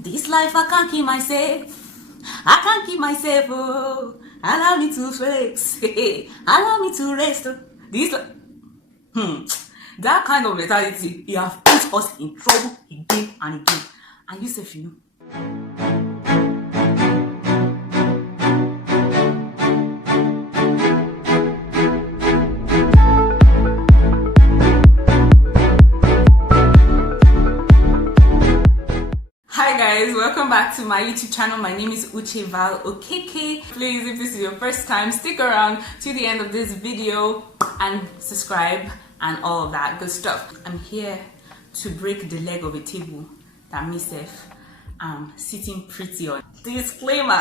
This life I can't keep myself. I can't keep myself. Oh, allow me to flex. Allow me to rest. This, that kind of mentality, you have put us in trouble again and again. And you say, you know. Hi guys, welcome back to my YouTube channel. My name is Val Okeke. Please, if this is your first time, stick around to the end of this video and subscribe and all of that good stuff. I'm here to break the leg of a table that myself I'm sitting pretty on. Disclaimer,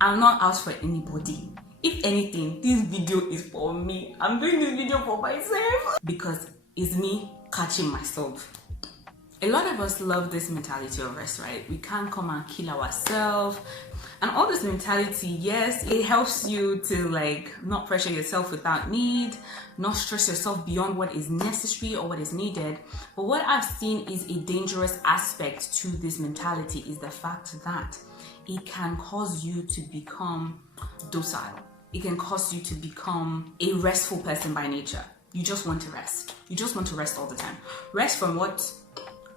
I'm not out for anybody. If anything, this video is for me. I'm doing this video for myself because it's me catching myself. A lot of us love this mentality of rest, right? We can't come and kill ourselves. And all this mentality, yes, it helps you to not pressure yourself without need, not stress yourself beyond what is necessary or what is needed. But what I've seen is a dangerous aspect to this mentality is the fact that it can cause you to become docile. It can cause you to become a restful person by nature. You just want to rest. You just want to rest all the time. Rest from what?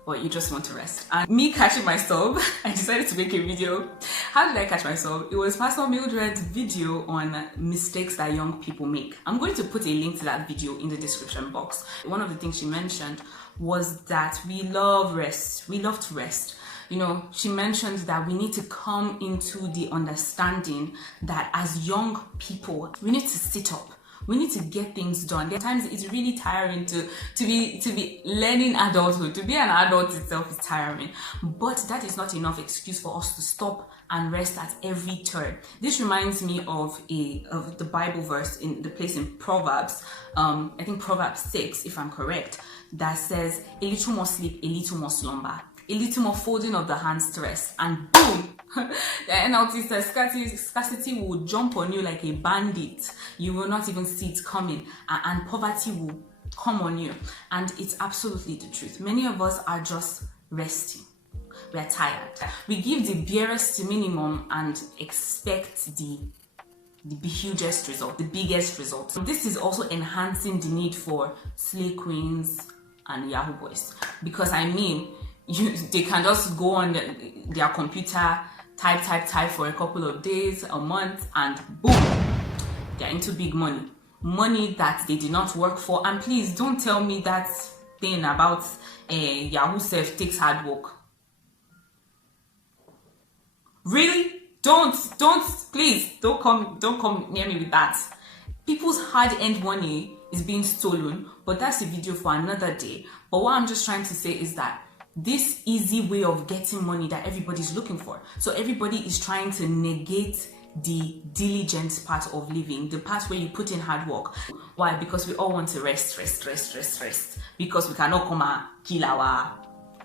Or you just want to rest. And me catching myself, I decided to make a video. How did I catch myself? It was Pastor Mildred's video on mistakes that young people make. I'm going to put a link to that video in the description box. One of the things she mentioned was that we love rest. We love to rest. You know, she mentioned that we need to come into the understanding that as young people, we need to sit up. We need to get things done. There are times it's really tiring to be learning adulthood. To be an adult itself is tiring. But that is not enough excuse for us to stop and rest at every turn. This reminds me of the Bible verse in the place in Proverbs, I think Proverbs 6, if I'm correct, that says, a little more sleep, a little more slumber. A little more folding of the hands to rest, and boom, the NLT says scarcity will jump on you like a bandit. You will not even see it coming, and poverty will come on you. And it's absolutely the truth. Many of us are just resting. We are tired. We give the barest minimum and expect the hugest result, the biggest result. This is also enhancing the need for slay queens and Yahoo boys, because they can just go on their computer, type for a couple of days, a month, and boom, they're into big money. Money that they did not work for. And please don't tell me that thing about Yahoo self takes hard work. Really? Please don't come near me with that. People's hard-earned money is being stolen, but that's a video for another day. But what I'm just trying to say is that this easy way of getting money that everybody's looking for. So everybody is trying to negate the diligent part of living, the part where you put in hard work. Why? Because we all want to rest. Because we cannot come and kill our,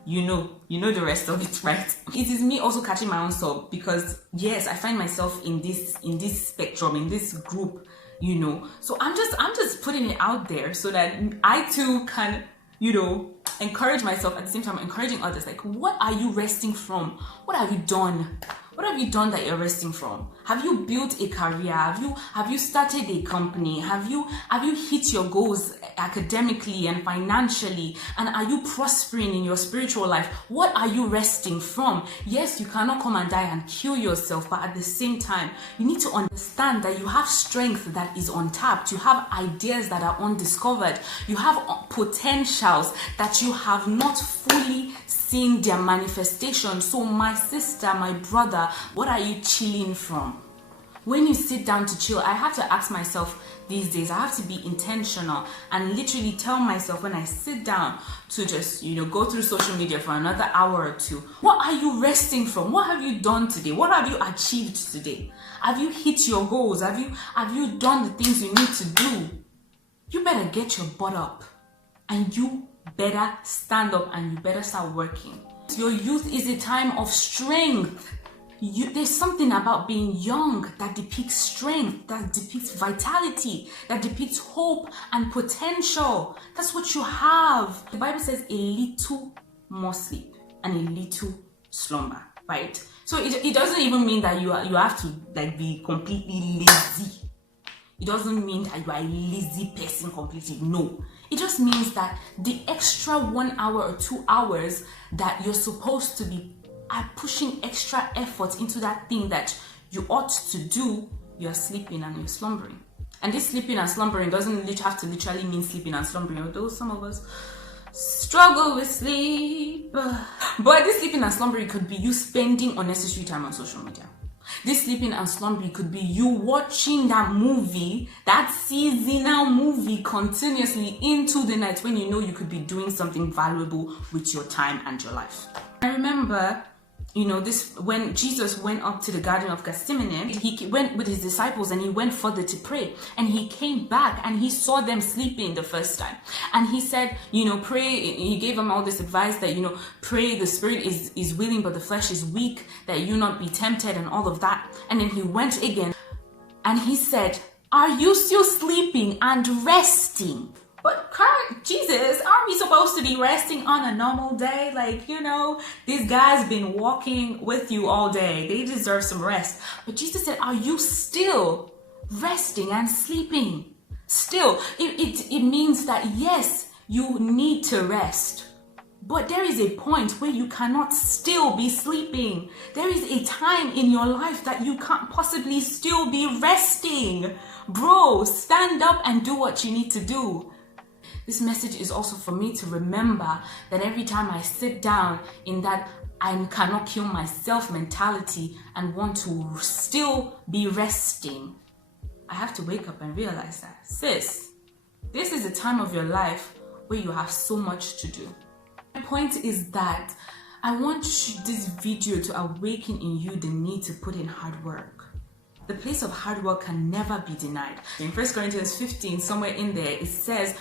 you know the rest of it, right? It is me also catching my own self, because yes, I find myself in this spectrum, in this group, So I'm just putting it out there so that I too can, encourage myself at the same time encouraging others. Like, what are you resting from? What have you done? What have you done that you're resting from? Have you built a career? Have you started a company? Have you hit your goals academically and financially? And are you prospering in your spiritual life? What are you resting from? Yes, you cannot come and die and kill yourself, but at the same time, you need to understand that you have strength that is untapped. You have ideas that are undiscovered. You have potentials that you have not fully seen their manifestation. So my sister, my brother, what are you chilling from? When you sit down to chill, I have to ask myself these days, I have to be intentional and literally tell myself when I sit down to just, go through social media for another hour or two, what are you resting from? What have you done today? What have you achieved today? Have you hit your goals? Have you done the things you need to do? You better get your butt up and you better stand up and you better start working. Your youth is a time of strength. There's something about being young that depicts strength, that depicts vitality, that depicts hope and potential. That's what you have. The Bible says a little more sleep and a little slumber, right? So it doesn't even mean that you have to like be completely lazy. It doesn't mean that you are a lazy person completely. No. It just means that the extra 1 hour or 2 hours that you're supposed to be pushing extra effort into that thing that you ought to do, you're sleeping and you're slumbering. And this sleeping and slumbering doesn't have to literally mean sleeping and slumbering, although some of us struggle with sleep. But this sleeping and slumbering could be you spending unnecessary time on social media. This sleeping and slumbering could be you watching that movie, that seasonal movie continuously into the night when you know you could be doing something valuable with your time and your life. I remember, when Jesus went up to the Garden of Gethsemane, he went with his disciples and he went further to pray. And he came back and he saw them sleeping the first time. And he said, pray. He gave them all this advice that, pray, the spirit is willing, but the flesh is weak, that you not be tempted and all of that. And then he went again and he said, are you still sleeping and resting? But Jesus, aren't we supposed to be resting on a normal day? These guys been walking with you all day. They deserve some rest. But Jesus said, are you still resting and sleeping? Still, it means that yes, you need to rest. But there is a point where you cannot still be sleeping. There is a time in your life that you can't possibly still be resting. Bro, stand up and do what you need to do. This message is also for me to remember that every time I sit down in that I cannot kill myself mentality and want to still be resting, I have to wake up and realize that, sis, this is a time of your life where you have so much to do. My point is that I want this video to awaken in you the need to put in hard work. The place of hard work can never be denied. In 1 Corinthians 15, somewhere in there, it says,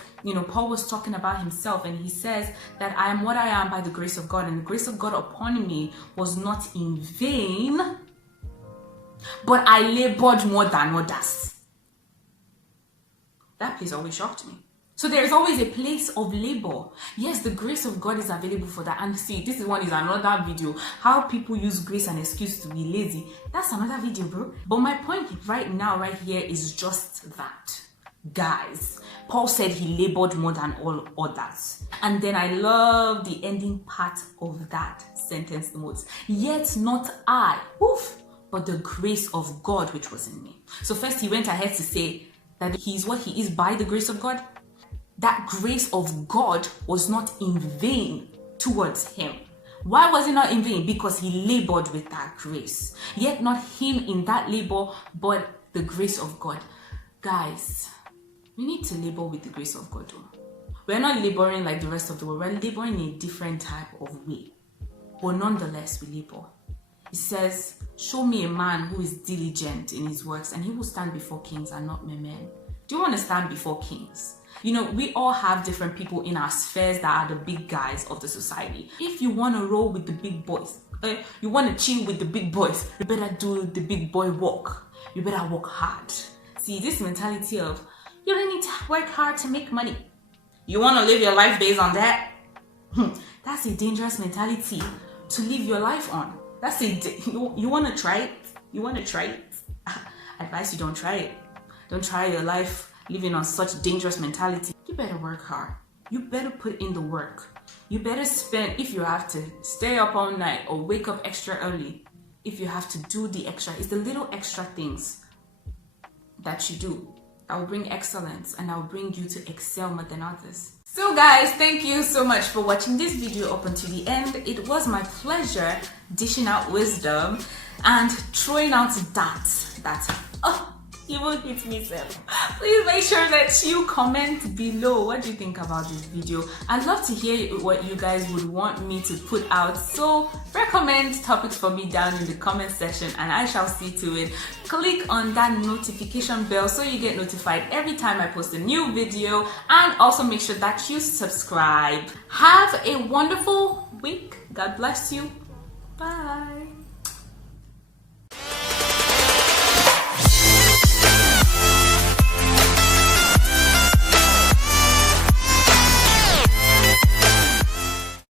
Paul was talking about himself and he says that I am what I am by the grace of God, and the grace of God upon me was not in vain, but I labored more than others. That place always shocked me. So there is always a place of labor. Yes, the grace of God is available for that. And see, this one is another video. How people use grace and excuse to be lazy. That's another video, bro. But my point right now, right here, is just that. Guys, Paul said he labored more than all others. And then I love the ending part of that sentence the most. Yet not I, but the grace of God which was in me. So first he went ahead to say that he is what he is by the grace of God. That grace of God was not in vain towards him. Why was it not in vain? Because he labored with that grace. Yet not him in that labor, but the grace of God. Guys, we need to labor with the grace of God. We're not laboring like the rest of the world. We're laboring in a different type of way. But nonetheless, we labor. It says, show me a man who is diligent in his works, and he will stand before kings and not mere men. Do you want to stand before kings? We all have different people in our spheres that are the big guys of the society. If you want to roll with the big boys, you want to chill with the big boys, you better do the big boy work. You better work hard. See, this mentality of, you don't need to work hard to make money. You want to live your life based on that? That's a dangerous mentality to live your life on. You want to try it? You want to try it? Advice, you don't try it. Don't try your life living on such dangerous mentality. You better work hard. You better put in the work. You better spend, if you have to, stay up all night or wake up extra early. If you have to do the extra, it's the little extra things that you do that will bring excellence and that will bring you to excel more than others. So guys, thank you so much for watching this video up until the end. It was my pleasure dishing out wisdom and throwing out that even hits me self. Please make sure that you comment below what do you think about this video. I'd love to hear what you guys would want me to put out, so recommend topics for me down in the comment section and I shall see to it. Click on that notification bell so you get notified every time I post a new video, and also make sure that you subscribe. Have a wonderful week. God bless you. Bye.